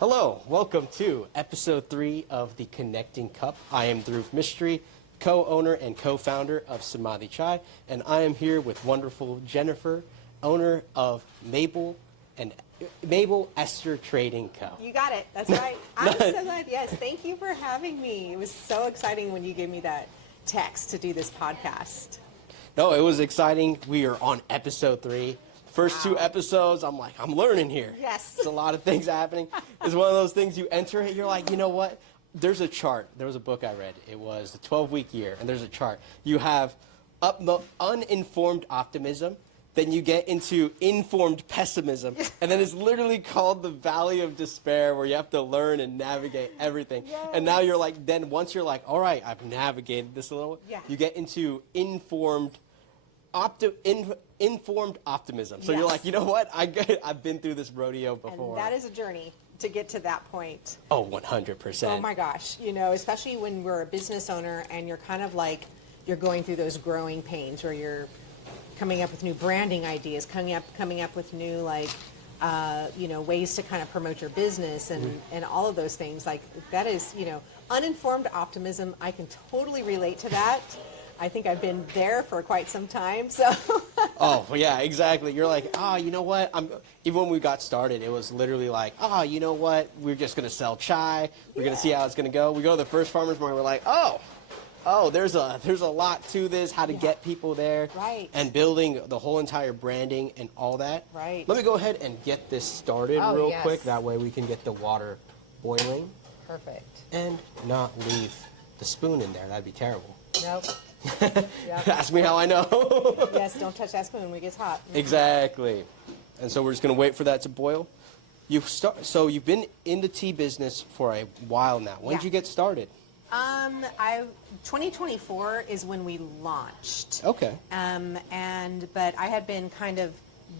Hello, welcome to episode 3 of the Connecting Cup. I am Dhruv Mistry, co-owner and co-founder of Samadhi Chai, and I am here with wonderful Jennifer, owner of Mabel Ester Trading Co. You got it. That's right. I'm so glad. Yes, thank you for having me. It was so exciting when you gave me that text to do this podcast. No, it was exciting. We are on episode 3. First 2 episodes, I'm like, I'm learning here. Yes. There's a lot of things happening. It's one of those things you enter it, you're like, you know what? There's a chart. There was a book I read. It was the 12-week year, and there's a chart. You have uninformed optimism, then you get into informed pessimism, and then it's literally called the Valley of Despair, where you have to learn and navigate everything. Yes. And now you're like, then once you're like, all right, I've navigated this a little, you get into informed optimism. So Yes. you're like, you know what? I've been through this rodeo before. And that is a journey to get to that point. Oh, 100%. Oh my gosh. You know, especially when we're a business owner and you're kind of like, you're going through those growing pains where you're coming up with new branding ideas, coming up with new ways to kind of promote your business and all of those things. Like that is, uninformed optimism. I can totally relate to that. I think I've been there for quite some time, so. Oh, yeah, exactly. You're like, you know what? Even when we got started, it was literally like, you know what? We're just going to sell chai. We're going to see how it's going to go. We go to the first farmer's market, we're like, there's a lot to this, how to get people there. Right. And building the whole entire branding and all that. Right. Let me go ahead and get this started real quick. That way we can get the water boiling. Perfect. And not leave the spoon in there. That'd be terrible. Nope. Yep. Ask me how I know. Yes, don't touch that spoon when it gets hot. Exactly. And so we're just going to wait for that to boil. So you've been in the tea business for a while now. When did you get started? 2024 is when we launched. Okay. But I had been kind of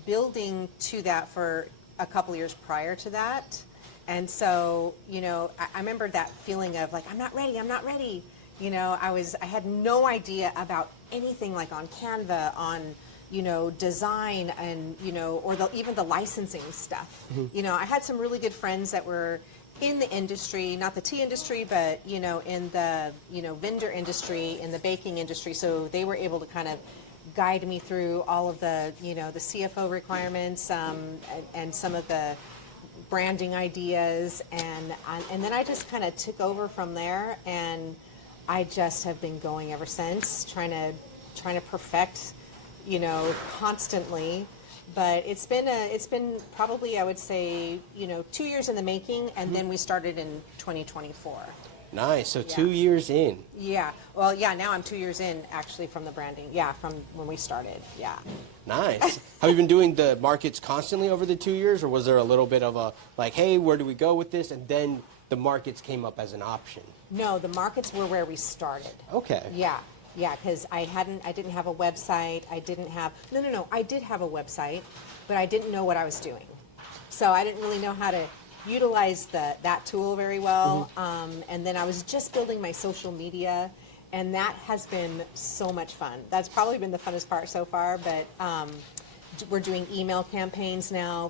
building to that for a couple years prior to that. And so, I remember that feeling of like, I'm not ready. I had no idea about anything like on Canva, on, design and, or even the licensing stuff. Mm-hmm. I had some really good friends that were in the industry, not the tea industry, but, in the, vendor industry, in the baking industry. So they were able to kind of guide me through all of the, the CFO requirements and some of the branding ideas. And then I just kind of took over from there, and I just have been going ever since, trying to perfect, constantly. But it's been probably, I would say, 2 years in the making, and then we started in 2024. Nice. So 2 years in. Yeah. Well, yeah. Now I'm 2 years in, actually, from the branding. Yeah, from when we started. Yeah. Nice. Have you been doing the markets constantly over the 2 years, or was there a little bit of a like, hey, where do we go with this, and then the markets came up as an option? No, the markets were where we started. Okay. Yeah, because I didn't have a website. I did have a website, but I didn't know what I was doing. So I didn't really know how to utilize that tool very well. Mm-hmm. And then I was just building my social media, and that has been so much fun. That's probably been the funnest part so far, but we're doing email campaigns now.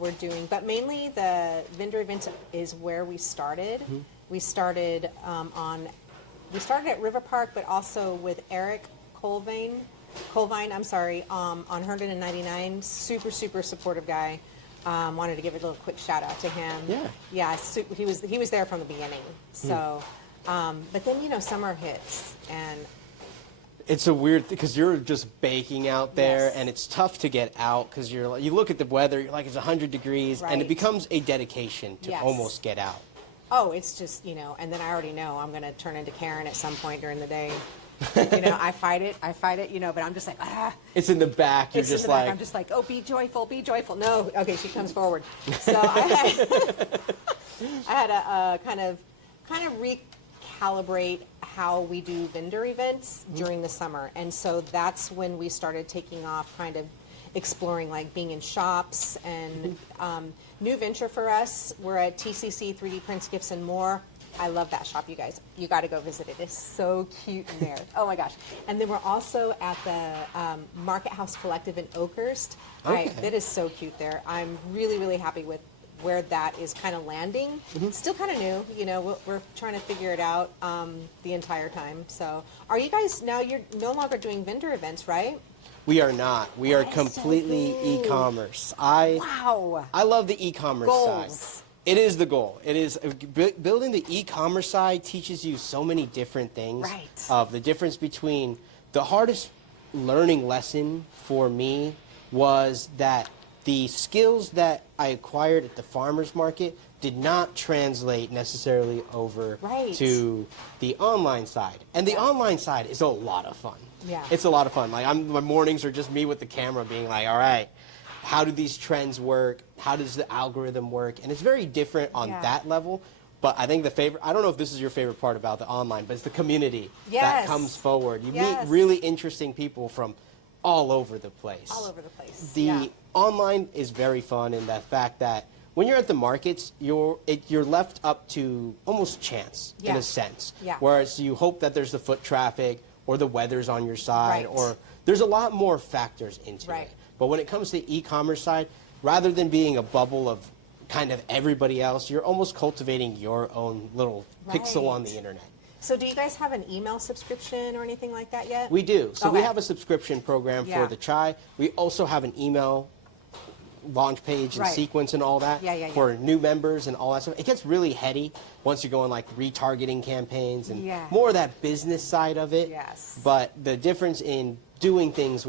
But mainly the vendor event is where we started. Mm-hmm. We started at River Park, but also with Eric Colvine, on 199. Super, super supportive guy. Wanted to give a little quick shout out to him. Yeah. He was there from the beginning. So, but then summer hits, and it's a weird thing because you're just baking out there, and it's tough to get out because you look at the weather, you're like, it's 100 degrees, and it becomes a dedication to almost get out. Oh, it's just, and then I already know I'm going to turn into Karen at some point during the day. I fight it, but I'm just like, It's in the back. You're just like, I'm just like, oh, be joyful. No, okay, she comes forward. So I had to kind of recalibrate how we do vendor events during the summer. And so that's when we started taking off, kind of exploring like being in shops and new venture for us. We're at TCC 3D Prints, Gifts and More. I love that shop, you guys. You got to go visit it. It's so cute in there. Oh my gosh. And then we're also at the Market House Collective in Oakhurst. Okay. It is so cute there. I'm really, really happy with where that is kind of landing. It's still kind of new, you know, we're trying to figure it out the entire time. So are you guys, now you're no longer doing vendor events, right? We are not. We are That is completely so cool. e-commerce. Wow. I love the e-commerce Goals. side. It is the goal. It is building the e-commerce side teaches you so many different things. Right. Of the difference between the hardest learning lesson for me was that the skills that I acquired at the farmers market did not translate necessarily over Right. to the online side. And the online side is a lot of fun. Yeah. It's a lot of fun. Like my mornings are just me with the camera being like, all right, how do these trends work? How does the algorithm work? And it's very different on Yeah. that level. But I think I don't know if this is your favorite part about the online, but it's the community that Yes. comes forward. You Yes. meet really interesting people from all over the place. All over the place. The Yeah. online is very fun in the fact that when you're at the markets, you're left up to almost chance in Yeah. a sense. Yeah. Whereas you hope that there's the foot traffic or the weather's on your side, Right. or there's a lot more factors into Right. it. But when it comes to the e-commerce side, rather than being a bubble of kind of everybody else, you're almost cultivating your own little pixel on Right. the internet. So do you guys have an email subscription or anything like that yet? We do. So we Okay. have a subscription program Yeah. for the chai. We also have an email launch page and Right. sequence and all that Yeah, yeah, yeah. for new members and all that stuff. It gets really heady once you go on like retargeting campaigns and Yeah. more of that business side of it. Yes. But the difference in doing things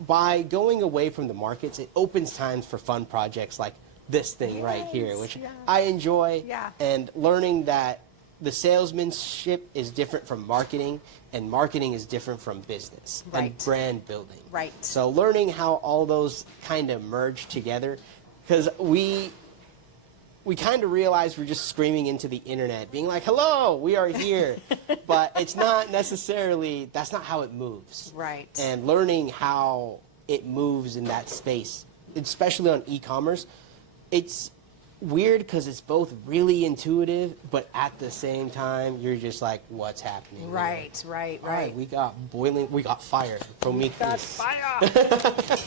by going away from the markets, it opens times for fun projects like this thing right here, Yes, which yeah. I enjoy. Yeah. And learning that the salesmanship is different from marketing, and marketing is different from business and Right. brand building. Right. So learning how all those kind of merge together, because we kind of realize we're just screaming into the internet, being like, hello, we are here. But it's not necessarily, that's not how it moves. Right. And learning how it moves in that space, especially on e-commerce, it's weird because it's both really intuitive, but at the same time, you're just like, what's happening here? Right, right, All right, right. we got fire. Prometheus. I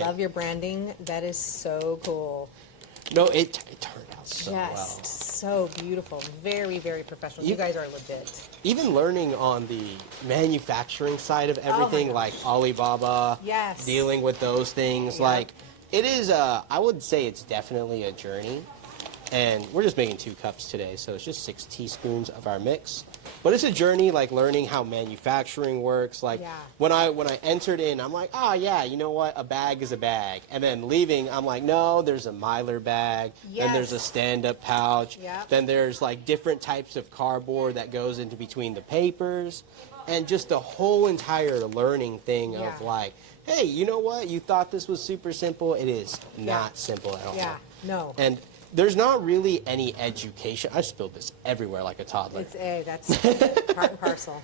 love your branding. That is so cool. No, it turned out so Yes, well. so beautiful. Very, very professional. You guys are legit. Even learning on the manufacturing side of everything, gosh. like Alibaba, Yes. dealing with those things, Yeah. like it is. I would say it's definitely a journey, and we're just making 2 cups today, so it's just 6 teaspoons of our mix. But it's a journey, like learning how manufacturing works. Like Yeah. when I entered in, I'm like, oh yeah, you know what? A bag is a bag. And then leaving, I'm like, no, there's a Mylar bag. Then there's a Yes. stand-up pouch. Yep. Then there's like different types of cardboard that goes into between the papers, and just the whole entire learning thing of Yeah. like, hey, you know what? You thought this was super simple. It is not simple at all. Yeah, no. And there's not really any education. I spilled this everywhere like a toddler. That's part and parcel.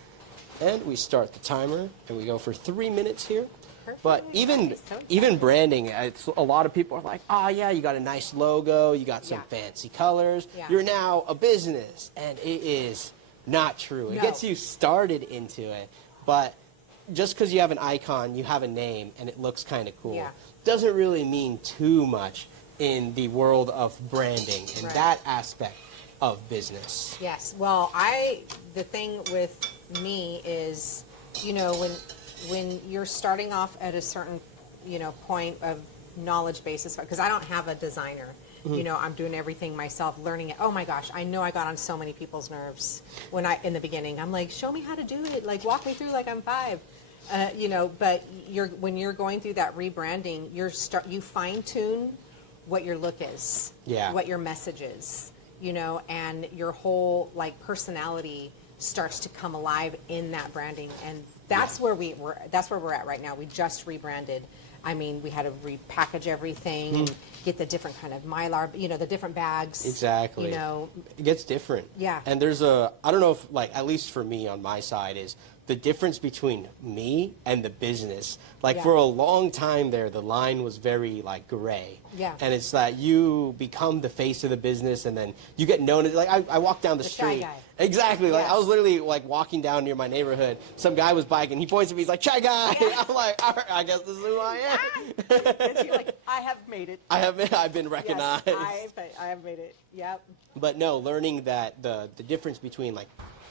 And we start the timer, and we go for 3 minutes here. Perfect. But even Nice. So even branding, a lot of people are like, oh yeah, you got a nice logo, you got some Yeah. fancy colors, Yeah. you're now a business, and it is not true. It No. gets you started into it, but just because you have an icon, you have a name, and it looks kind of cool, Yeah. doesn't really mean too much in the world of branding and Right. that aspect of business. Yes. Well, the thing with me is, you know, when you're starting off at a certain, you know, point of knowledge basis, because I don't have a designer. You know, I'm doing everything myself, learning it. Oh my gosh, I know I got on so many people's nerves in the beginning. I'm like, show me how to do it. Like, walk me through like I'm 5. You know, but when you're going through that rebranding, you fine tune what your look is, Yeah. what your message is, you know, and your whole like personality starts to come alive in that branding, and that's where that's where we're at right now. We just rebranded. I mean, we had to repackage everything and get the different kind of Mylar, you know, the different bags. Exactly. You know, It gets different. Yeah. And there's I don't know if, like, at least for me on my side, is the difference between me and the business. Like Yeah. for a long time there, the line was very like gray. Yeah. And it's that you become the face of the business, and then you get known as, like, I walk down the The chai street. guy. Exactly. Like Yes. I was literally like walking down near my neighborhood. Some guy was biking. He points at me. He's like, "Chai guy." I'm like, "All right, I guess this is who I am." And you're like, I have made it. I've been recognized. Yes, I have made it. Yep. But no, learning that the difference between like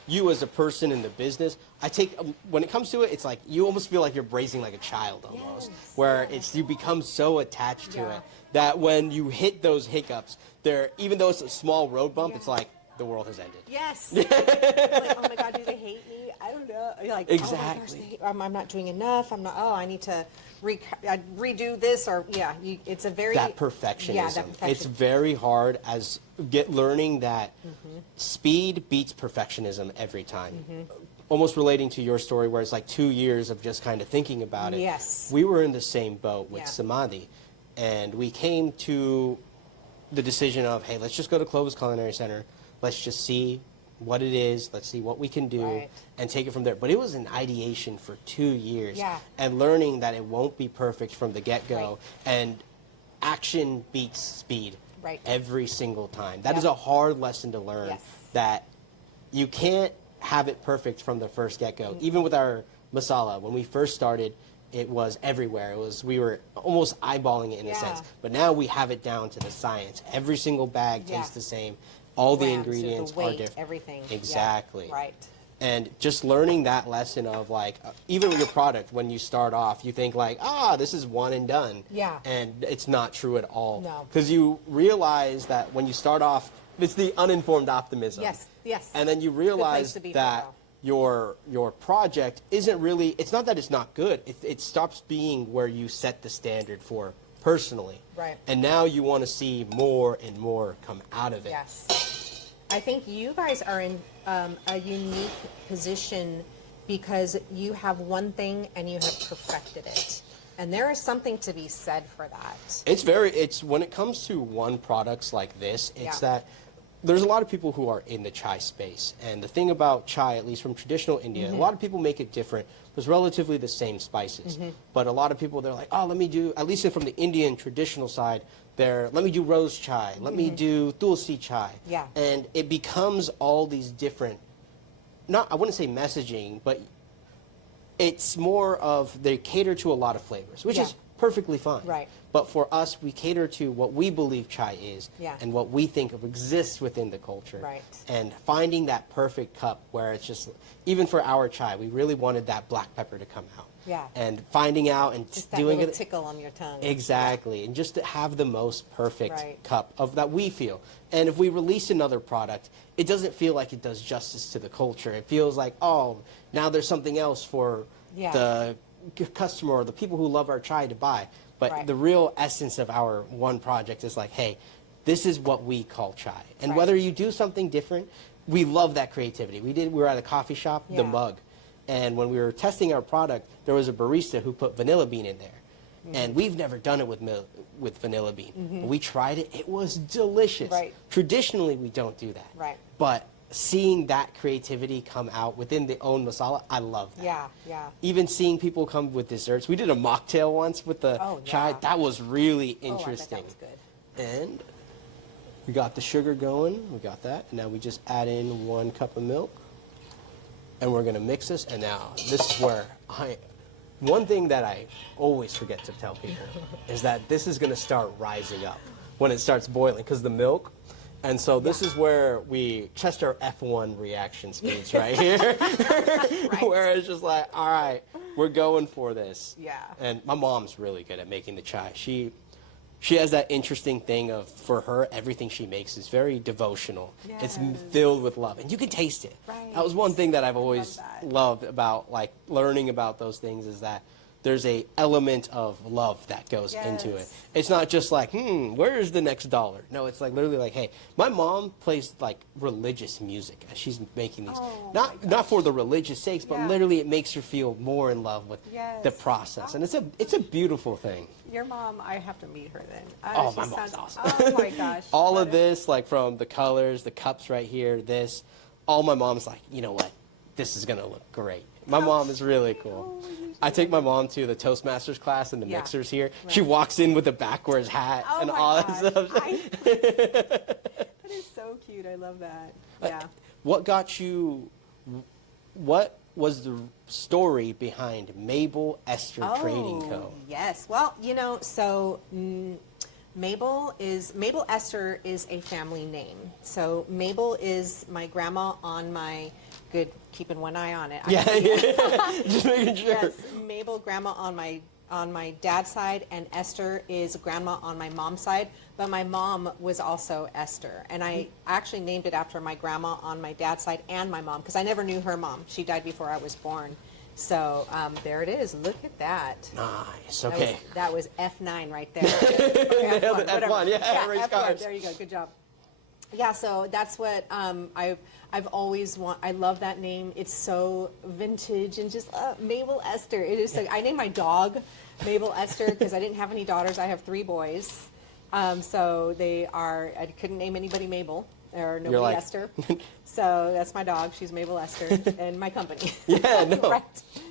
you as a person and the business, I take when it comes to it, it's like you almost feel like you're raising like a child almost, Yes, where yeah. it's you become so attached to Yeah. it that when you hit those hiccups, there, even though it's a small road bump, it's Yeah. like the world has ended. Yes. Like, oh my God, do they hate me? I don't know. You're like, Exactly. Oh my gosh, I'm not doing enough. I'm not. Oh, I need to redo this, or it's a very That perfectionism. Yeah, that perfection. It's very hard as learning that speed beats perfectionism every time. Almost relating to your story, where it's like 2 years of just kind of thinking about it. Yes. We were in the same boat with Yeah. Samadhi, and we came to the decision of, hey, let's just go to Clovis Culinary Center. Let's just see what it is. Let's see what we can do Right. and take it from there. But it was an ideation for 2 years, Yeah. and learning that it won't be perfect from the get-go, Right. and action beats speed Right. every single time. That Yep. is a hard lesson to learn, Yes. that you can't have it perfect from the first get-go. Mm-hmm. Even with our masala, when we first started, it was everywhere. We were almost eyeballing it in a Yeah. sense. But now we have it down to the science. Every single bag Yeah. tastes the same. All the Grams, ingredients the weight, are different. everything. Yeah. Exactly. Right. And just learning that lesson of like, even with your product, when you start off, you think like, this is one and done. Yeah. And it's not true at all. No. Because you realize that when you start off, it's the uninformed optimism. Yes. Yes. And then you Good place realize to be for that now. your project isn't really, it's not that it's not good. It stops being where you set the standard for personally. Right. And now you want to see more and more come out of it. Yes. I think you guys are in a unique position because you have one thing and you have perfected it. And there is something to be said for that. It's when it comes to one products like this, it's Yeah. that there's a lot of people who are in the chai space. And the thing about chai, at least from traditional India, a lot of people make it different. There's relatively the same spices. But a lot of people, they're like, let me do, at least from the Indian traditional side, let me do rose chai, let me do tulsi chai. Yeah. And it becomes all these different, I wouldn't say messaging, but it's more of they cater to a lot of flavors, which Yeah. is perfectly fine. Right. But for us, we cater to what we believe chai is, Yeah. and what we think of exists within the culture. Right. And finding that perfect cup where it's just, even for our chai, we really wanted that black pepper to come out. Yeah. And finding out and Just that doing little it. tickle on your tongue. Exactly, and just to have the most perfect Right. cup of that we feel. And if we release another product, it doesn't feel like it does justice to the culture. It feels like, now there's something else for Yeah. the customer or the people who love our chai to buy. But Right. the real essence of our one project is like, hey, this is what we call chai. And Right. whether you do something different, we love that creativity. We were at a coffee shop, Yeah. The Mug. And when we were testing our product, there was a barista who put vanilla bean in there. And we've never done it with vanilla bean. But we tried it. It was delicious. Right. Traditionally, we don't do that. Right. But seeing that creativity come out within the own masala, I love that. Yeah, yeah. Even seeing people come with desserts. We did a mocktail once with the chai. Yeah. That was really Oh, I bet interesting. that was good. And we got the sugar going. We got that. And now we just add in 1 cup of milk. And we're going to mix this. And now this is where one thing that I always forget to tell people is that this is going to start rising up when it starts boiling, because the milk. And so this is where we test our F1 reaction speeds right here. Where it's just like, all right, we're going for this. Yeah. And my mom's really good at making the chai. She has that interesting thing of, for her, everything she makes is very devotional. It's Yes. filled with love, and you can taste it. Right. That was one thing that I've always Love that. loved about like learning about those things, is that there's a element of love that goes into it. Yes. It's not just like, where's the next dollar? No, it's like literally like, hey, my mom plays like religious music as she's making these. Oh, Not for the religious sakes, but Yeah. literally it makes her feel more in love with Yes. the process. And it's a beautiful thing. Your mom, I have to meet her then. Oh, She my mom's sounds- awesome. Oh my gosh. All What of this, like from the colors, the cups right here, all my mom's like, you know what? This is going to look great. My mom is really cool. Oh, I take my mom to the Toastmasters class and the Yeah. mixers here. Right. She walks in with a backwards hat Oh and my all that gosh. stuff. That is so cute. I love that. Yeah. What got you, what was the story behind Mabel Ester Trading Co.? Yes. Well, so Mabel Ester is a family name. So Mabel is my grandma on my keeping one eye on it. Yeah, just making sure. Yes, Mabel, grandma on my dad's side, and Esther is grandma on my mom's side. But my mom was also Esther, and I actually named it after my grandma on my dad's side and my mom, because I never knew her mom. She died before I was born. So there it is. Look at that. Nice. Okay. That was F9 right there. Or Nailed it. whatever. F1, yeah, race F1. cars. There you go. Good job. Yeah, so that's what I've always I love that name. It's so vintage and just Mabel Ester. It is. I named my dog Mabel Ester because I didn't have any daughters. I have 3 boys. So I couldn't name anybody Mabel or nobody like- Esther. So that's my dog. She's Mabel Ester and my company. Yeah, no. Right.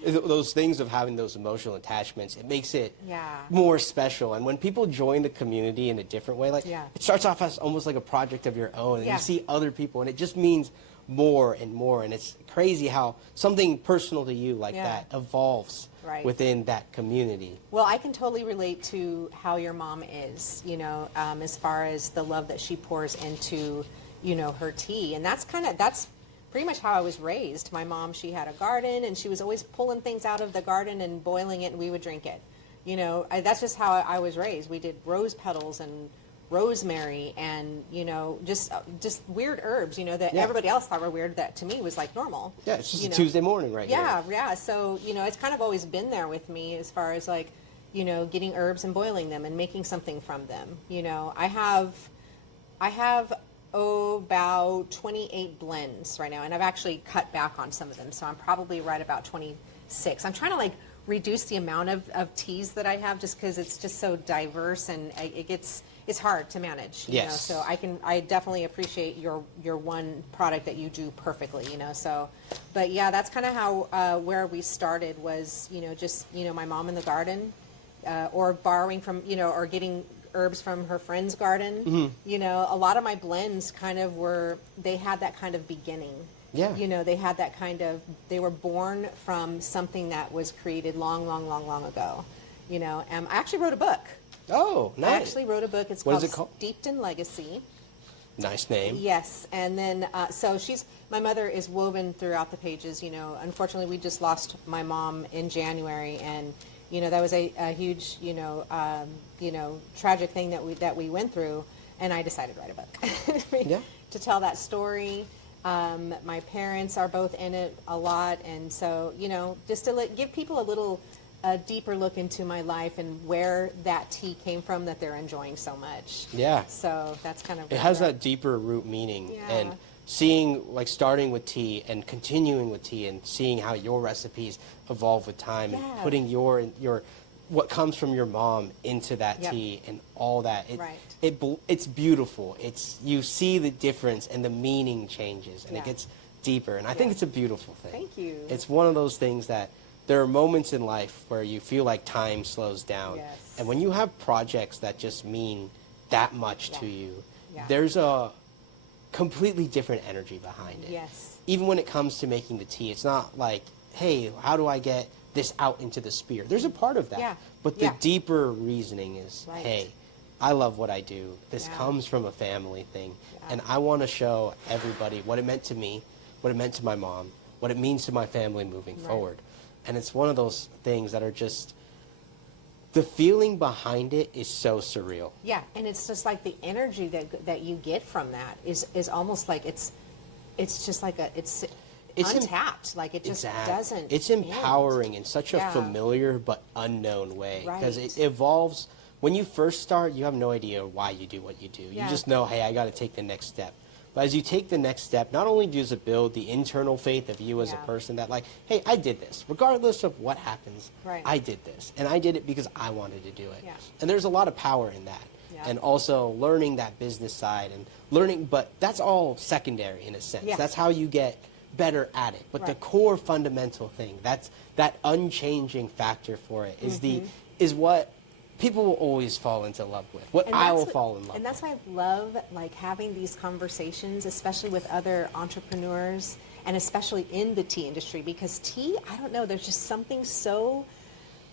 Those things of having those emotional attachments, it makes it Yeah. more special. And when people join the community in a different way, like Yeah. it starts off as almost like a project of your own, and Yeah. you see other people, and it just means more and more. And it's crazy how something personal to you like Yeah. that evolves Right. within that community. Well, I can totally relate to how your mom is, as far as the love that she pours into, her tea. And that's pretty much how I was raised. My mom, she had a garden, and she was always pulling things out of the garden and boiling it, and we would drink it. That's just how I was raised. We did rose petals and rosemary and, just weird herbs, that Yeah. everybody else thought were weird, that to me was like normal. Yeah, it's just you a know. Tuesday morning right Yeah, here. yeah. So, it's kind of always been there with me as far as like, getting herbs and boiling them and making something from them. I have about 28 blends right now, and I've actually cut back on some of them. So I'm probably right about 26. I'm trying to like reduce the amount of teas that I have just because it's just so diverse and it's hard to manage. Yes. So I definitely appreciate your one product that you do perfectly, so, but yeah, that's kind of how, where we started was, just, my mom in the garden, or borrowing from, or getting herbs from her friend's garden. A lot of my blends kind of they had that kind of beginning. Yeah. They had that they were born from something that was created long, long, long, long ago. I actually wrote a book. Oh, nice. I actually wrote a book. It's What called is it called? Steeped in Legacy. Nice name. Yes, and then so my mother is woven throughout the pages. Unfortunately, we just lost my mom in January, and that was a huge tragic thing that we went through, and I decided to write a book Yeah. to tell that story. My parents are both in it a lot, and so just to give people a deeper look into my life and where that tea came from that they're enjoying so much. Yeah. So that's kind of It has that deeper root meaning. Yeah. And seeing, like, starting with tea and continuing with tea and seeing how your recipes evolve with time and Yeah. putting your what comes from your mom into that Yep. tea and all that. Right. It's beautiful. You see the difference and the meaning changes and Yeah. it gets deeper. And I think Yeah. it's a beautiful thing. Thank you. It's one of those things that there are moments in life where you feel like time slows down. Yes. And when you have projects that just mean that much to Yeah. you, Yeah. there's a completely different energy behind it. Yes. Even when it comes to making the tea, it's not like, hey, how do I get this out into the spear? There's a part of that. Yeah. But the Yeah. deeper reasoning is, Right. hey, I love what I do. This Yeah. comes from a family thing. Yeah. And I want to show everybody what it meant to me, what it meant to my mom, what it means to my family moving Right. forward. And it's one of those things that are just, the feeling behind it is so surreal. Yeah, and it's just like the energy that you get from that is almost like it's just like it's untapped. Like it just doesn't. It's end. empowering in such a Yeah. familiar but unknown way because Right. it evolves. When you first start, you have no idea why you do what you do. Yeah. You just know, hey, I got to take the next step. But as you take the next step, not only does it build the internal faith of you as a Yeah. person that, like, hey, I did this. Regardless of what happens, Right. I did this. And I did it because I wanted to do it. Yeah. And there's a lot of power in that. Yeah. And also learning that business side and learning, but that's all secondary in a sense. Yeah. That's how you get better at it. But the Right. core fundamental thing, that unchanging factor for it is what people will always fall into love with, what And I that's will what- fall in love And that's why I love like having these conversations, especially with other entrepreneurs and especially in the tea industry, because tea, I don't know, there's just something so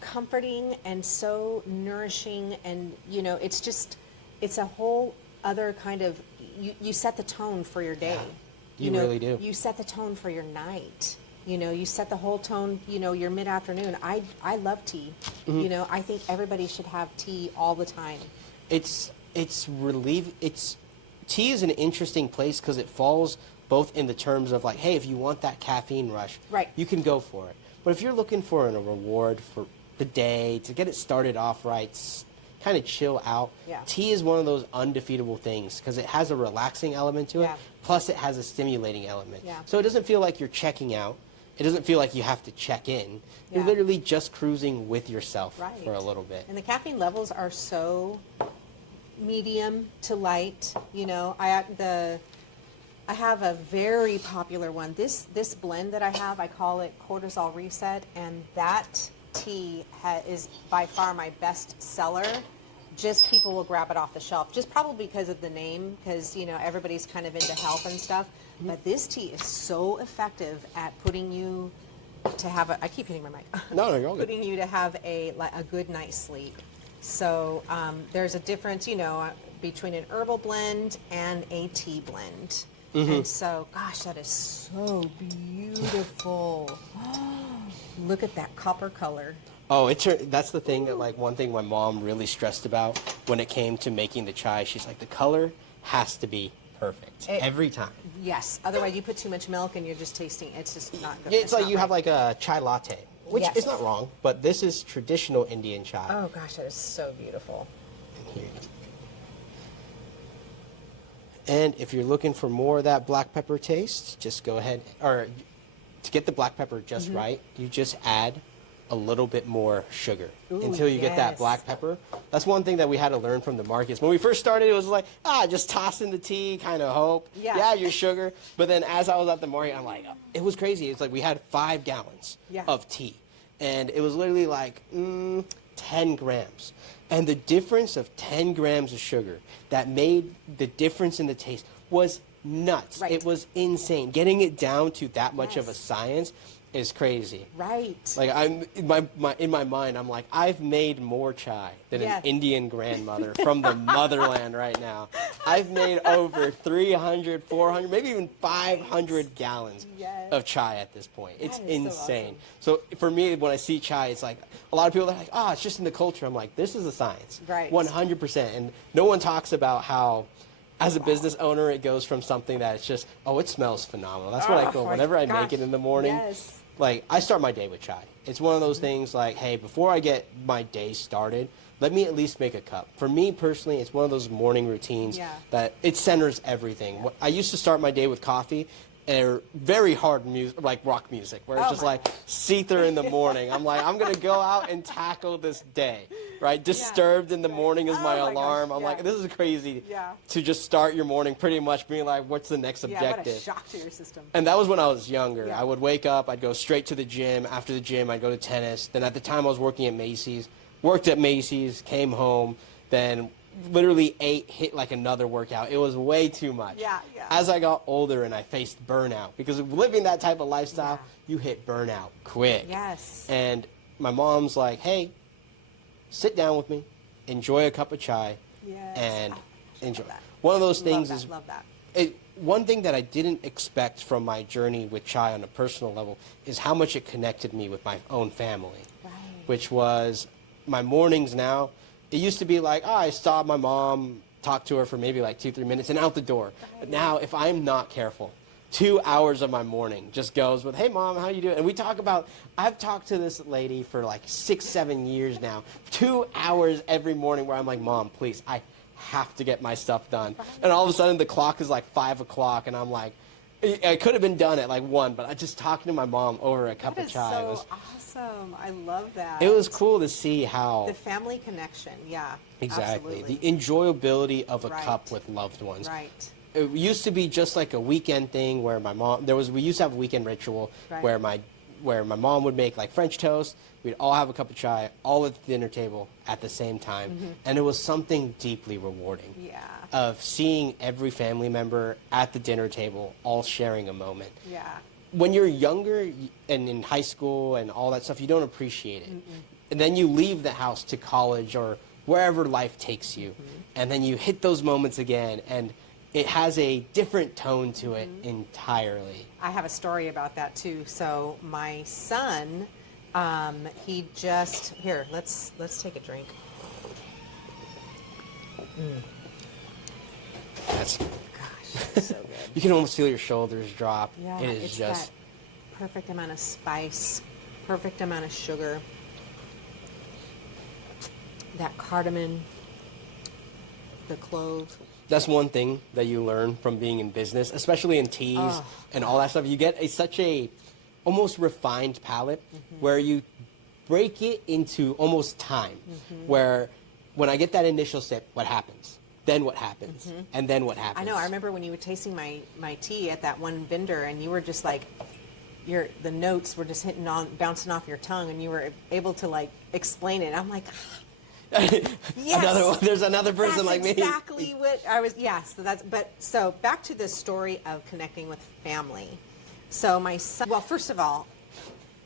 comforting and so nourishing, and it's a whole other kind of, you set the tone for your day. Yeah, you really do. You set the tone for your night. You set the whole tone, your mid-afternoon. I love tea. Mm-hmm. I think everybody should have tea all the time. It's tea is an interesting place because it falls both in the terms of like, hey, if you want that caffeine rush, Right. you can go for it. But if you're looking for a reward for the day, to get it started off right, kind of chill out, Yeah. tea is one of those undefeatable things because it has a relaxing element to it, Yeah. plus it has a stimulating element. Yeah. So it doesn't feel like you're checking out. It doesn't feel like you have to check in. You're Yeah. literally just cruising with yourself Right. for a little bit. And the caffeine levels are so medium to light. I have a very popular one. This blend that I have, I call it Cortisol Reset, and that tea is by far my best seller. Just people will grab it off the shelf, just probably because of the name, because everybody's kind of into health and stuff. But this tea is so effective at putting you to have I keep hitting my mic. No, you're all good. Putting you to have a good night's sleep. So there's a difference, between an herbal blend and a tea blend. And so, gosh, that is so beautiful. Look at that copper color. Oh, that's the thing that, like, one thing my mom really stressed about when it came to making the chai. She's like, the color has to be perfect every time. Yes. Otherwise, you put too much milk and you're just tasting. It's just not good. Yeah, it's like not you have right. like a chai latte, which Yes. is not wrong, but this is traditional Indian chai. Oh gosh, that is so beautiful. Here. And if you're looking for more of that black pepper taste, just go ahead, or to get the black pepper just right, you just add a little bit more sugar until you get that yes. black pepper. That's one thing that we had to learn from the markets. When we first started, it was like, just toss in the tea, kind of hope. Yeah. Your sugar. But then as I was at the market, I'm like, it was crazy. It's like we had 5 gallons of tea. And it was literally like 10 grams. And the difference of 10 grams of sugar that made the difference in the taste was nuts. Right. It was insane. Getting it down to that much of a Yes. science is crazy. Right. Like I'm in my mind, I'm like, I've made more chai than Yes. an Indian grandmother from the motherland right now. I've made over 300, 400, maybe even 500 gallons Yes. of chai at this point. It's That is so insane. So for me, when I see chai, it's like a lot of people are like, it's just in the culture. I'm like, this is a science. Right. 100%. And no one talks about how, as a business owner, it goes from something that it's just, it smells phenomenal. That's what I Oh feel. my Whenever I gosh. make it in the morning, Yes. like, I start my day with chai. It's one of those things like, hey, before I get my day started, let me at least make a cup. For me personally, it's one of those morning routines that it centers everything. I used to start my day with coffee and very hard music, like rock music, where it's just like Seether in the morning. I'm like, I'm going to go out and tackle this day, right? Disturbed in the morning is my Oh my alarm. gosh, I'm like, this is crazy Yeah. to just start your morning pretty much being like, what's the next Yeah, what a objective? shock to your system. And that was when I was younger. Yeah. I would wake up, I'd go straight to the gym. After the gym, I'd go to tennis. Then at the time I was working at Macy's, worked at Macy's, came home, then literally hit like another workout. It was way too much. Yeah, yeah. As I got older and I faced burnout, because living that type of lifestyle, you hit burnout quick. Yes. And my mom's like, hey, sit down with me, enjoy a cup of chai, Yes. and enjoy. that. One of those things is Love that. one thing that I didn't expect from my journey with chai on a personal level is how much it connected me with my own family, Right. which was my mornings now. It used to be like, I saw my mom, talk to her for maybe like 2-3 minutes and out the door. But now if I'm not careful, 2 hours of my morning just goes with, hey mom, how you doing? And we talk about, I've talked to this lady for like 6-7 years now, 2 hours every morning where I'm like, mom, please, I have to get my stuff done. And all of a sudden the clock is like 5 o'clock and I'm like, I could have been done at like 1, but I just talking to my mom over a cup That of is chai. so It was, awesome. I love that. it was cool to see how The family connection, yeah. exactly Absolutely. the enjoyability of a Right. cup with loved ones. Right. it used to be just like a weekend thing where my mom, we used to have a weekend ritual Right. where my mom would make like French toast. We'd all have a cup of chai, all at the dinner table at the same time. And it was something deeply rewarding. Yeah. Of seeing every family member at the dinner table all sharing a moment. Yeah. When you're younger and in high school and all that stuff, you don't appreciate it. And then you leave the house to college or wherever life takes you. And then you hit those moments again, and it has a different tone to it entirely. I have a story about that too. So my son, he just, here, let's take a drink. That's, Gosh, it's so good. you can almost feel your shoulders drop. Yeah, It is it's just that perfect amount of spice, perfect amount of sugar, that cardamom, the clove. that's one thing that you learn from being in business, especially in teas and all that stuff. You get such a almost refined palate where you break it into almost time. Where when I get that initial sip, what happens? Then what happens? And then what happens? I know. I remember when you were tasting my tea at that one vendor, and you were just like, the notes were just bouncing off your tongue, and you were able to like explain it. I'm like, yes, there's another person like me. That's exactly what I was. Yes. So back to the story of connecting with family. So my son. Well, first of all,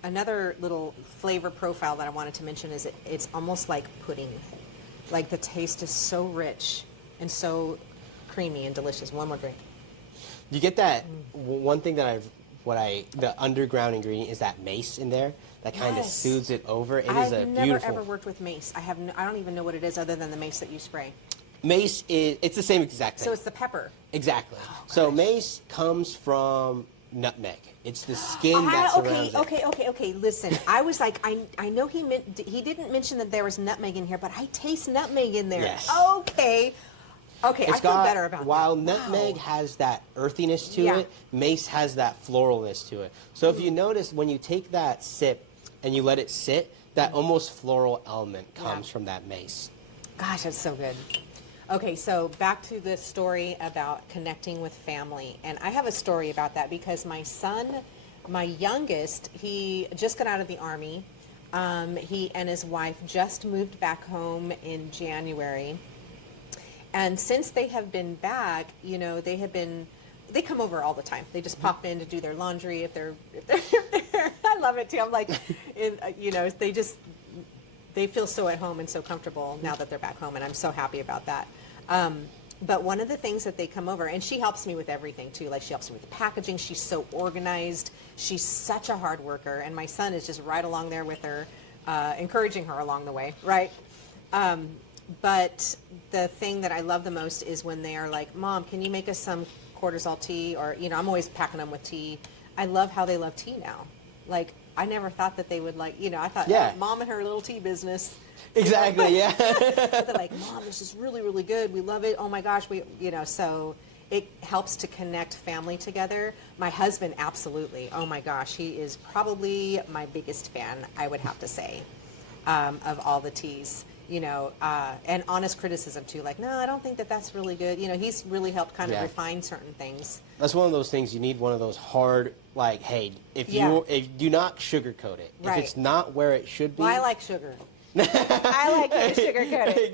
another little flavor profile that I wanted to mention is it's almost like pudding. Like the taste is so rich and so creamy and delicious. One more drink. You get that one thing that the underground ingredient is that mace in there that kind of Yes. soothes it over. It is I've a never beautiful. ever worked with mace. I don't even know what it is other than the mace that you spray. Mace it's the same exact thing. So it's the pepper. Exactly. So mace comes from nutmeg. It's the skin that surrounds it. Okay. Listen, I was like, I know he didn't mention that there was nutmeg in here, but I taste nutmeg in there. Yes. Okay, I feel better about while that. nutmeg Wow. has that earthiness to Yeah. it, mace has that floralness to it. So if you notice, when you take that sip and you let it sit, that almost floral element comes from that mace. Gosh, that's so good. Okay, so back to the story about connecting with family. And I have a story about that because my son, my youngest, he just got out of the Army. He and his wife just moved back home in January. And since they have been back, they come over all the time. They just pop in to do their laundry if they're I love it too. I'm like, they feel so at home and so comfortable now that they're back home, and I'm so happy about that. But one of the things that they come over, and she helps me with everything too, like she helps me with the packaging. She's so organized. She's such a hard worker, and my son is just right along there with her, encouraging her along the way, right? But the thing that I love the most is when they are like, Mom, can you make us some cortisol tea? Or, I'm always packing them with tea. I love how they love tea now. Like, I never thought that they would like, I thought Mom and her little tea business. Exactly, yeah. But they're like, Mom, this is really, really good. We love it. Oh my gosh, so it helps to connect family together. My husband, absolutely. Oh my gosh, he is probably my biggest fan, I would have to say, of all the teas. And honest criticism too. Like, no, I don't think that that's really good. He's really helped kind of refine certain things. That's one of those things you need one of those hard, like, hey, if do not sugarcoat it. Right. If it's not where it should be. Well, I like sugar. I like you to sugarcoat it.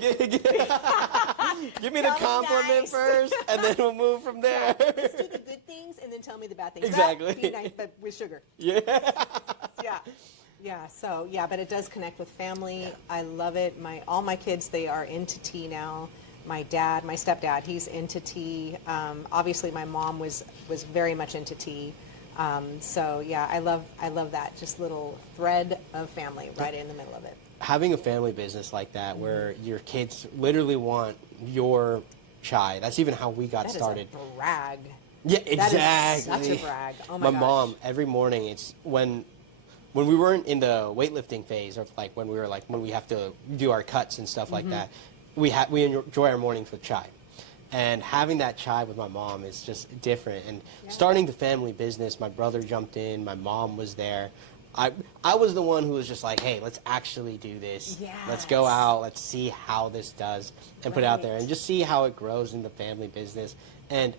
Give me the compliment nice. first, and then we'll move from there. Just do the good things and then tell me the bad things. Exactly. Be nice, but with sugar. Yeah. Yeah. But it does connect with family. I love it. All my kids, they are into tea now. My stepdad, he's into tea. Obviously, my mom was very much into tea. I love that just little thread of family right in the middle of it. Having a family business like that, where your kids literally want your chai. That's even how we got started. That is a brag. Yeah, exactly. That is such a brag. Oh my gosh. Mom, every morning, it's when we weren't in the weightlifting phase, or when we have to do our cuts and stuff like that, we enjoy our mornings with chai. And having that chai with my mom is just different. And starting the family business, my brother jumped in, my mom was there. I was the one who was just like, hey, let's actually do this. Yes. Let's go out, let's see how this does, and put it out there, and just see how it grows in the family business. And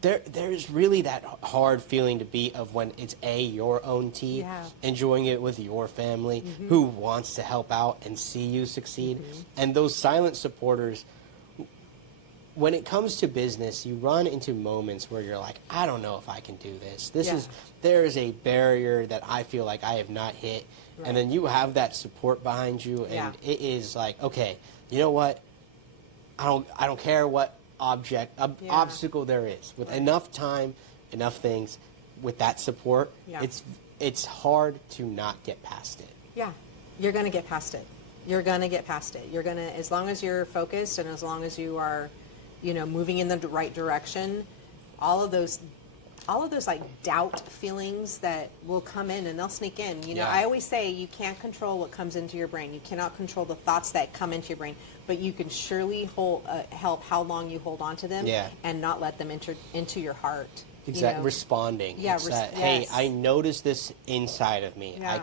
there's really that hard feeling to be of when it's your own tea, Yeah. enjoying it with your family who wants to help out and see you succeed. And those silent supporters, when it comes to business, you run into moments where you're like, I don't know if I can do this. Yeah. There is a barrier that I feel like I have not hit. Right. And then you have that support behind you, and Yeah. it is like, okay, you know what? I don't care what obstacle there is. With enough time, enough things, with that support, Yeah. it's hard to not get past it. Yeah, you're going to get past it. You're going to get past it. You're going to, as long as you're focused and as long as you are, moving in the right direction, all of those like doubt feelings that will come in and they'll sneak in. Yeah. I always say you can't control what comes into your brain. You cannot control the thoughts that come into your brain, but you can surely help how long you hold on to them and not let them enter into your heart. Exactly. Responding. Yeah. It's that, hey, yes. I notice this inside of me. Yeah.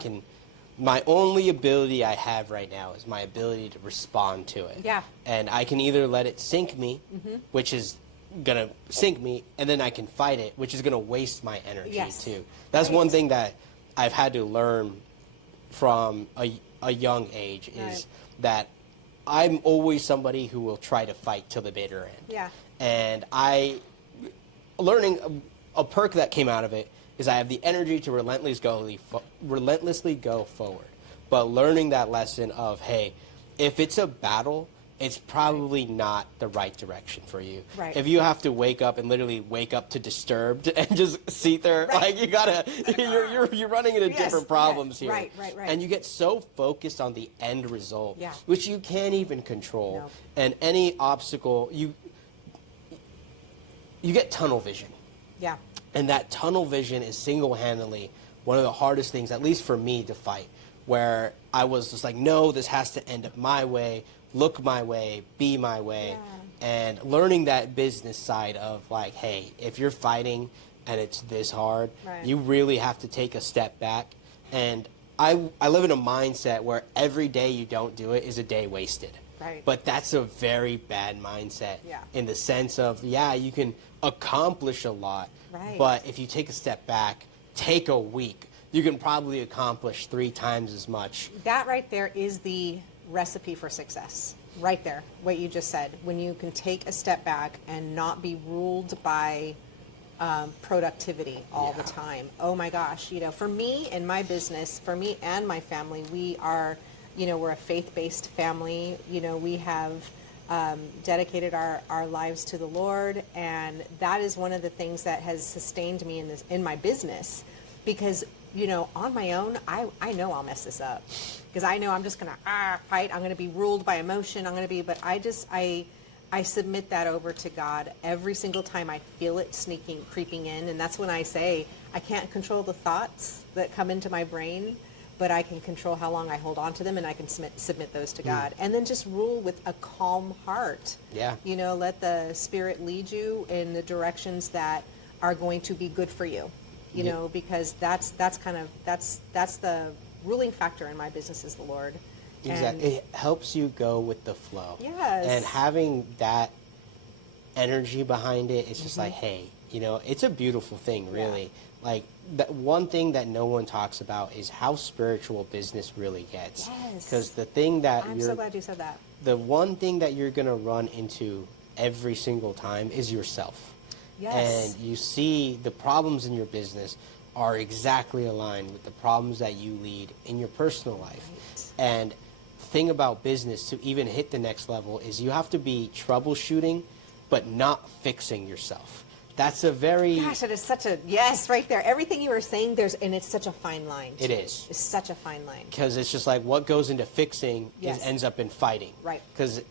My only ability I have right now is my ability to respond to it. Yeah. And I can either let it sink me, which is going to sink me, and then I can fight it, which is going to waste my energy Yes. too. That's one thing that I've had to learn from a young age is that I'm always somebody who will try to fight till the bitter end. Yeah. And learning a perk that came out of it is I have the energy to relentlessly go forward. But learning that lesson of, hey, if it's a battle, it's probably not the right direction for you. Right. If you have to wake up and literally wake up to Disturbed and just sit there, like you gotta, you're running into different problems here. Right. And you get so focused on the end result, which you can't even control. No. And any obstacle, you get tunnel vision. Yeah. And that tunnel vision is single-handedly one of the hardest things, at least for me, to fight, where I was just like, no, this has to end up my way, look my way, be my way. Yeah. And learning that business side of like, hey, if you're fighting and it's this hard, you really have to take a step back. And I live in a mindset where every day you don't do it is a day wasted. Right. But that's a very bad mindset in the sense of, you can accomplish a lot, but if you take a step back, take a week, you can probably accomplish 3 times as much. That right there is the recipe for success. Right there, what you just said. When you can take a step back and not be ruled by productivity all the time. Oh my gosh, for me and my business, for me and my family, we are, we're a faith-based family. We have dedicated our lives to the Lord, and that is one of the things that has sustained me in my business, because on my own, I know I'll mess this up, because I know I'm just gonna fight. I'm gonna be ruled by emotion. But I submit that over to God every single time I feel it creeping in, and that's when I say I can't control the thoughts that come into my brain, but I can control how long I hold on to them, and I can submit those to God. And then just rule with a calm heart. Yeah. Let the Spirit lead you in the directions that are going to be good for you. Because that's the ruling factor in my business is the Lord. Exactly. It helps you go with the flow. Yes. And having that energy behind it, it's just like, hey, it's a beautiful thing, really. Like, that one thing that no one talks about is how spiritual business really gets. Yes. Because the thing that I'm so glad you said that. The one thing that you're going to run into every single time is yourself. Yes. And you see the problems in your business are exactly aligned with the problems that you lead in your personal life. Right. And the thing about business, to even hit the next level, is you have to be troubleshooting, but not fixing yourself. That's a very... Gosh, it is such a... Yes, right there. Everything you were saying, and it's such a fine line. It is. It's such a fine line. Because it's just like what goes into fixing ends up in fighting. Right.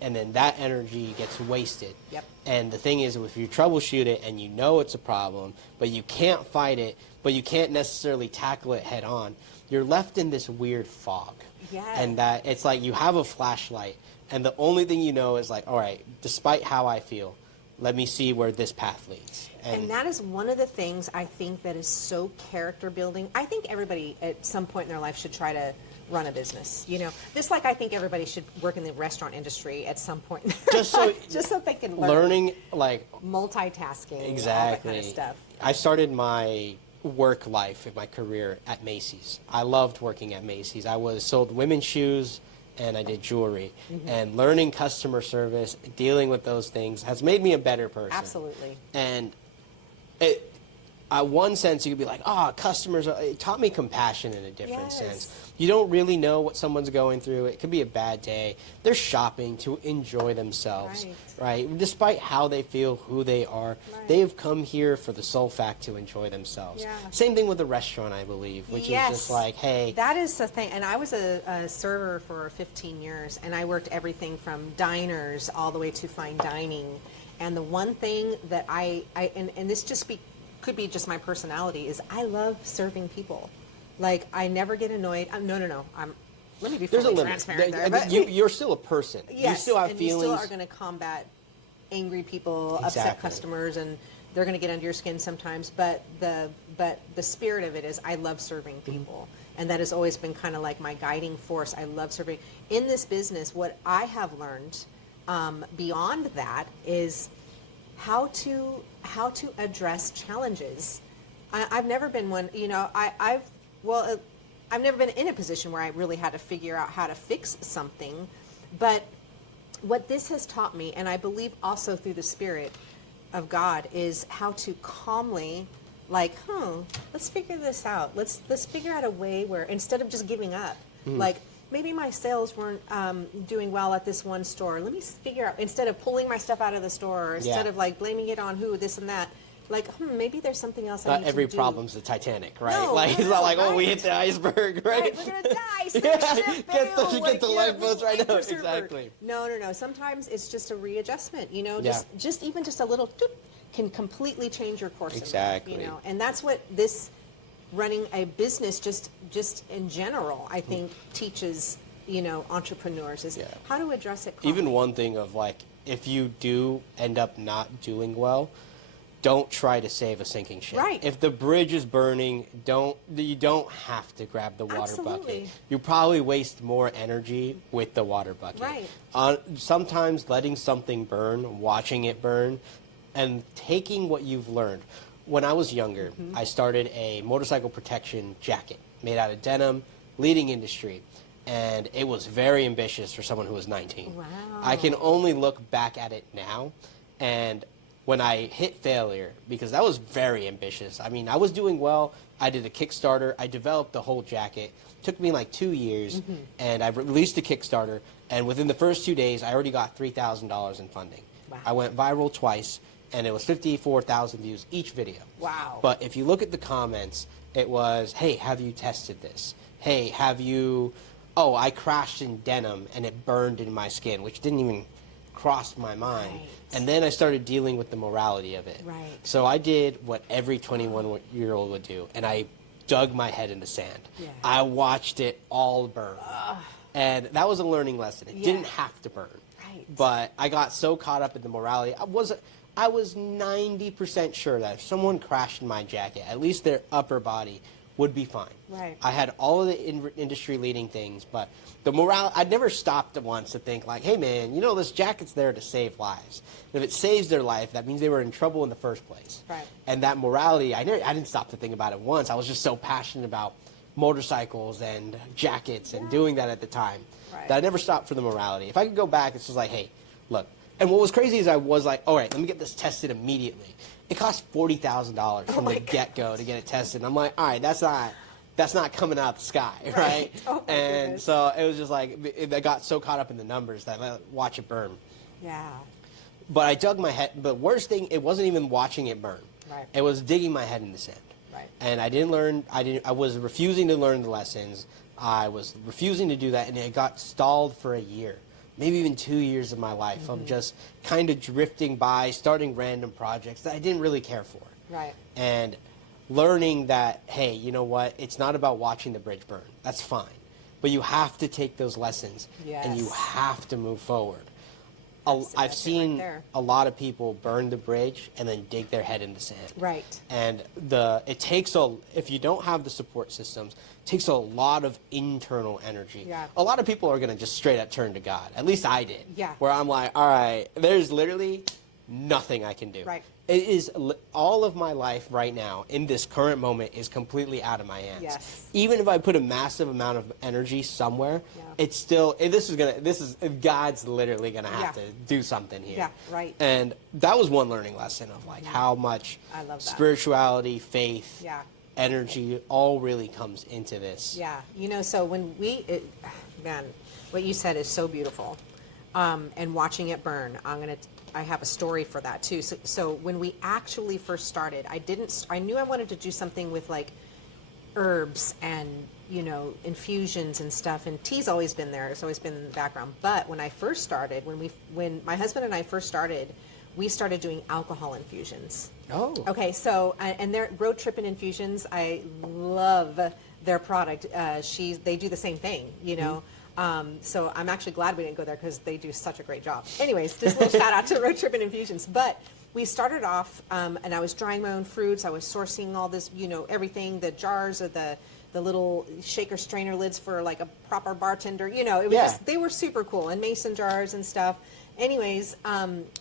And then that energy gets wasted. Yep. And the thing is, if you troubleshoot it and you know it's a problem, but you can't fight it, but you can't necessarily tackle it head on, you're left in this weird fog. Yes. And that it's like you have a flashlight, and the only thing you know is like, all right, despite how I feel, let me see where this path leads. And that is one of the things I think that is so character building. I think everybody at some point in their life should try to run a business. You know, just like I think everybody should work in the restaurant industry at some point. Just so just so they can learn. Learning, like, Multitasking, exactly. all that kind of stuff. I started my work life in my career at Macy's. I loved working at Macy's. I sold women's shoes and I did jewelry. And learning customer service, dealing with those things has made me a better person. Absolutely. And one sense, you could be like, customers, it taught me compassion in a different sense. You don't really know what someone's going through. It could be a bad day. They're shopping to enjoy themselves, right? Despite how they feel, who they are, they've come here for the sole fact to enjoy themselves. Yeah. Same thing with the restaurant, I believe, which is just like, hey. That is the thing. And I was a server for 15 years, and I worked everything from diners all the way to fine dining. And the one thing that and this just could be just my personality, is I love serving people. Like, I never get annoyed. No. Let me be fully transparent there. But You're still a person. Yes, you still have and feelings. you still are going to combat angry people, upset customers, and they're going to get under your skin sometimes. But the spirit of it is, I love serving people. And that has always been kind of like my guiding force. I love serving. In this business, what I have learned beyond that is how to address challenges. I've never been one, you know, I've never been in a position where I really had to figure out how to fix something. But what this has taught me, and I believe also through the Spirit of God, is how to calmly, like, let's figure this out. Let's figure out a way where, instead of just giving up, like, maybe my sales weren't doing well at this one store. Let me figure out, instead of pulling my stuff out of the store, or instead of like blaming it on this and that, like, maybe there's something else I need to do. Not every problem's the Titanic, right? No, like, it's not like, we hit the iceberg, right? We're gonna die. Sink ship, get the lifeboats right now. Exactly. No. Sometimes it's just a readjustment. You know, just even a little can completely change your course. Exactly. Of life, you know, and that's what this running a business, just in general, I think teaches, you know, entrepreneurs is how to address it calmly. Even one thing of, like, if you do end up not doing well, don't try to save a sinking ship. Right. If the bridge is burning, you don't have to grab the water bucket. You probably waste more energy with the water bucket. Right. Sometimes letting something burn, watching it burn, and taking what you've learned. When I was younger, I started a motorcycle protection jacket made out of denim, leading industry. And it was very ambitious for someone who was 19. Wow. I can only look back at it now, and when I hit failure, because that was very ambitious. I mean, I was doing well. I did a Kickstarter. I developed the whole jacket. It took me like 2 years, and I released the Kickstarter, and within the first 2 days, I already got $3,000 in funding. Wow. I went viral twice, and it was 54,000 views each video. Wow. But if you look at the comments, it was, hey, have you tested this? Hey, I crashed in denim, and it burned in my skin, which didn't even cross my mind. Right. And then I started dealing with the morality of it. Right. So I did what every 21-year-old would do, and I dug my head in the sand. Yeah. I watched it all burn. And that was a learning lesson. It didn't have to burn. Right. But I got so caught up in the morality. I was 90% sure that if someone crashed in my jacket, at least their upper body would be fine. Right. I had all of the industry-leading things, but the morale, I'd never stopped once to think like, hey man, you know, this jacket's there to save lives. If it saves their life, that means they were in trouble in the first place. Right. And that morality, I didn't stop to think about it once. I was just so passionate about motorcycles and jackets and doing that at the time that I never stopped for the morality. If I could go back, it's just like, hey, look. And what was crazy is I was like, all right, let me get this tested immediately. It cost $40,000 from the get-go to get it tested. And I'm like, all right, that's not coming out of the sky, right? And so it was just like, I got so caught up in the numbers that I watch it burn. Yeah. But I dug my head. But worst thing, it wasn't even watching it burn. Right. It was digging my head in the sand. Right. And I was refusing to learn the lessons. I was refusing to do that, and it got stalled for a year. Maybe even 2 years of my life of just kind of drifting by, starting random projects that I didn't really care for. Right. And learning that, hey, you know what? It's not about watching the bridge burn. That's fine. But you have to take those lessons, and you have to move forward. I've it seen right there. a lot of people burn the bridge and then dig their head in the sand. Right. And it takes if you don't have the support systems, it takes a lot of internal energy. Yeah. A lot of people are going to just straight up turn to God. At least I did. Yeah. Where I'm like, all right, there's literally nothing I can do. Right. It is all of my life right now in this current moment is completely out of my hands. Yes. Even if I put a massive amount of energy somewhere, Yeah. it's still God's literally gonna have Yeah. to do something here. Yeah, right. And that was one learning lesson of like how much I love that. spirituality, faith, Yeah. energy all really comes into this. Yeah, so when man, what you said is so beautiful. And watching it burn, I have a story for that too. So when we actually first started, I knew I wanted to do something with like herbs and, infusions and stuff. And tea's always been there. It's always been in the background. But when I first started, when my husband and I first started, we started doing alcohol infusions. Oh. Okay, so and their road tripping infusions, I love their product. They do the same thing, So I'm actually glad we didn't go there because they do such a great job. Anyways, just a little shout out to road tripping infusions. But we started off, and I was drying my own fruits. I was sourcing all this, everything, the jars of the little shaker strainer lids for like a proper bartender. It was just, they were super cool, and mason jars and stuff. Anyways,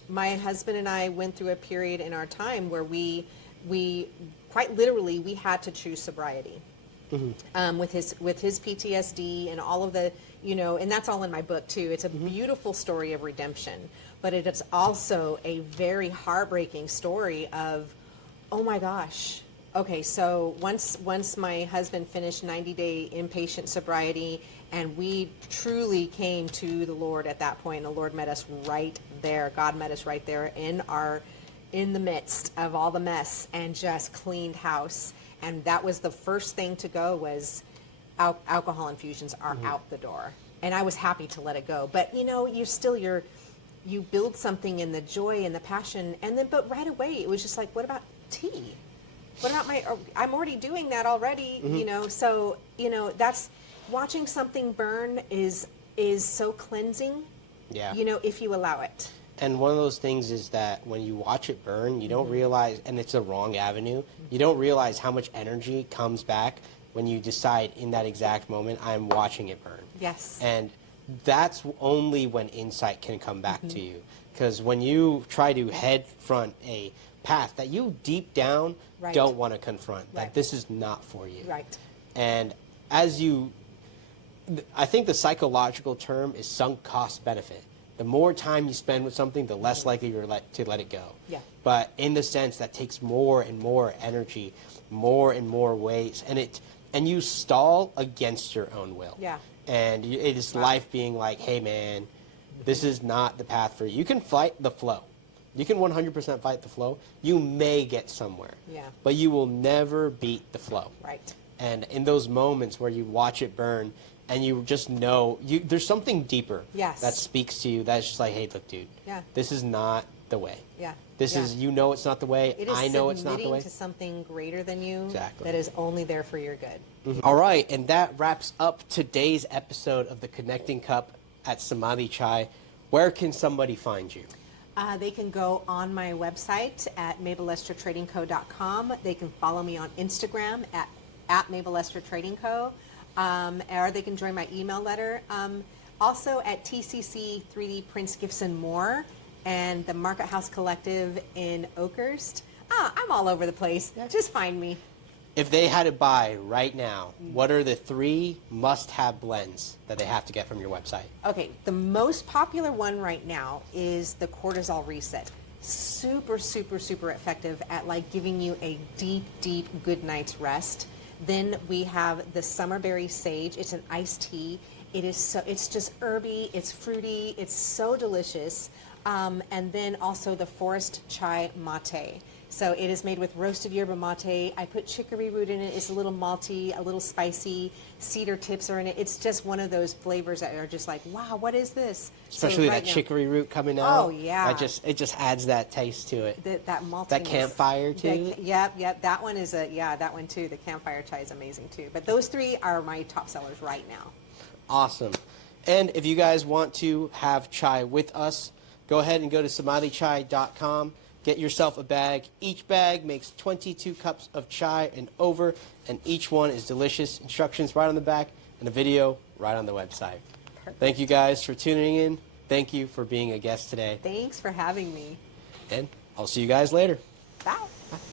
my husband and I went through a period in our time where we quite literally, we had to choose sobriety. Mm-hmm. With his PTSD and all of the, and that's all in my book too. It's a beautiful story of redemption, but it is also a very heartbreaking story of, oh my gosh. Okay, so once my husband finished 90-day inpatient sobriety, and we truly came to the Lord at that point, and the Lord met us right there. God met us right there in the midst of all the mess, and just cleaned house. And that was the first thing to go was alcohol infusions are out the door. And I was happy to let it go. But you build something in the joy and the passion, but right away it was just like, what about tea? What about I'm already doing that already, so, that's watching something burn is so cleansing, if you allow it. And one of those things is that when you watch it burn, you don't realize, and it's the wrong avenue, you don't realize how much energy comes back when you decide in that exact moment, I'm watching it burn. Yes. And that's only when insight can come back to you. Because when you try to head front a path that you deep down don't want to confront, that this is not for you. Right. And I think the psychological term is sunk cost benefit. The more time you spend with something, the less likely you're to let it go. Yeah. But in the sense that takes more and more energy, more and more ways, and you stall against your own will. Yeah. And it is life being like, hey man, this is not the path for you. You can fight the flow. You can 100% fight the flow. You may get somewhere. Yeah. But you will never beat the flow. Right. And in those moments where you watch it burn, and you just know there's something deeper that speaks to you. That's just like, hey, look, dude, this is not the way. Yeah. This is, it's not the way. I know it's not the way. To something greater than you. Exactly. That is only there for your good. Mm-hmm. All right, and that wraps up today's episode of the Connecting Cup at Samadhi Chai. Where can somebody find you? They can go on my website at mabelestertradingco.com. They can follow me on Instagram at Mabel Ester Trading Co. Or they can join my email letter. Also at TCC 3D Prints Gifts and More, and the Market House Collective in Oakhurst. I'm all over the place. Just find me. If they had to buy right now, what are the 3 must-have blends that they have to get from your website? Okay, the most popular one right now is the Cortisol Reset. Super, super, super effective at like giving you a deep, deep good night's rest. Then we have the Summerberry Sage. It's an iced tea. It's just herby, it's fruity, it's so delicious. And then also the Forest Chai Mate. So it is made with roasted yerba mate. I put chicory root in it. It's a little malty, a little spicy. Cedar tips are in it. It's just one of those flavors that are just like, wow, what is this? Especially that chicory root coming out. Oh, yeah. It just adds that taste to it. That maltiness. That campfire too. Yep. That one is that one too. The campfire chai is amazing too. But those 3 are my top sellers right now. Awesome. And if you guys want to have chai with us, go ahead and go to samadhichai.com. Get yourself a bag. Each bag makes 22 cups of chai and over, and each one is delicious. Instructions right on the back and a video right on the website. Perfect. Thank you guys for tuning in. Thank you for being a guest today. Thanks for having me. And I'll see you guys later. Bye.